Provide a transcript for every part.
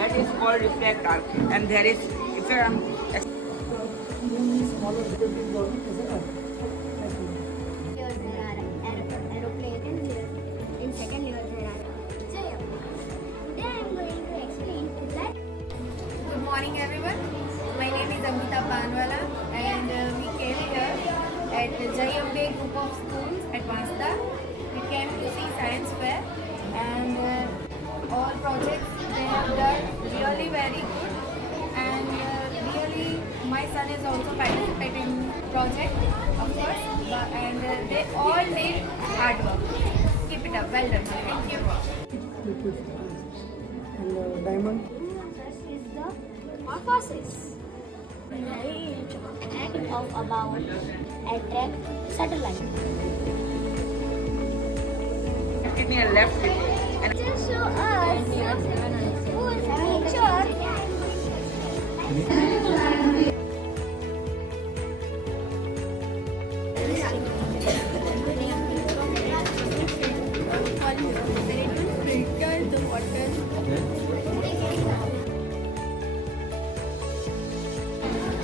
That is called reflect arc, and there is if you are aeroplane, and in second year there are Jayam. Today I am going to explain that. Good morning everyone. My name is Amita Panwala and we came here at Jayambe Group of Schools at Vasta. We came to see science fair and all projects they have done really very good and really my son is also participating in project of course and they all did hard work. Keep it up. Well done. Thank you. And diamond. This is the morphosis. Act of about attract satellite. give me a left with it. And Just show us who's nature.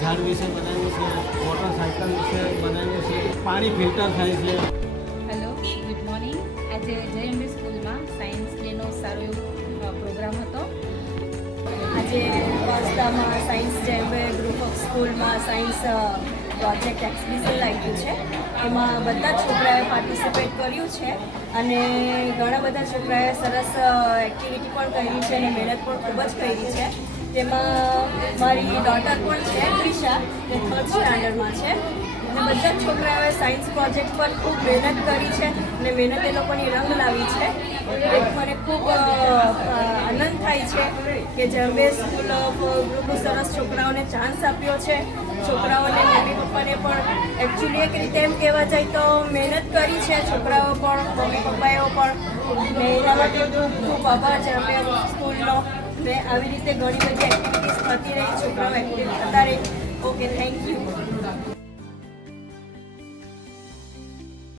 ઝાડ વિશે બનાવ્યું છે, મોટરસાઇકલ વિશે બનાવ્યું છે, પાણી ફિલ્ટર થાય છે. Hello, good morning. આજે જયંબી સ્કૂલમાં સાયન્સ ડેનો સારો એવો પ્રોગ્રામ હતો. આજે વાસ્તામાં સાયન્સ જયંબે ગ્રુપ ઓફ સ્કૂલમાં સાયન્સ પ્રોજેક્ટ એક્ઝિબિશન લાગ્યું છે. એમાં બધા છોકરાએ પાર્ટિસિપેટ કર્યું છે અને ઘણા બધા છોકરાએ સરસ એક્ટિવિટી પણ કરી છે અને મહેનત પણ ખૂબ જ કરી છે. તેમાં મારી ડોટર પણ છે ત્રિષા, જે 3rd સ્ટાન્ડર્ડમાં છે અને બધા જ છોકરાઓએ સાયન્સ પ્રોજેક્ટ પર ખૂબ મહેનત કરી છે અને મહેનત એ લોકોની રંગ લાવી છે. મને ખૂબ આનંદ થાય છે કે જયંબે સ્કૂલ ઓફ ગ્રુપ સરસ છોકરાઓને ચાન્સ આપ્યો છે. છોકરાઓને મમ્મી પપ્પાને પણ એકચ્યુઅલી એક રીતે એમ કહેવા જાય તો મહેનત કરી છે છોકરાઓ પણ, મમ્મી પપ્પાઓ પણ. ને એના માટે ખૂબ ખૂબ આભાર જયંબે સ્કૂલનો. ને આવી રીતે ઘણી બધી એક્ટિવિટીઝ થતી રહી, છોકરાઓ એક્ટિવ થતા રહી. Okay, thank you.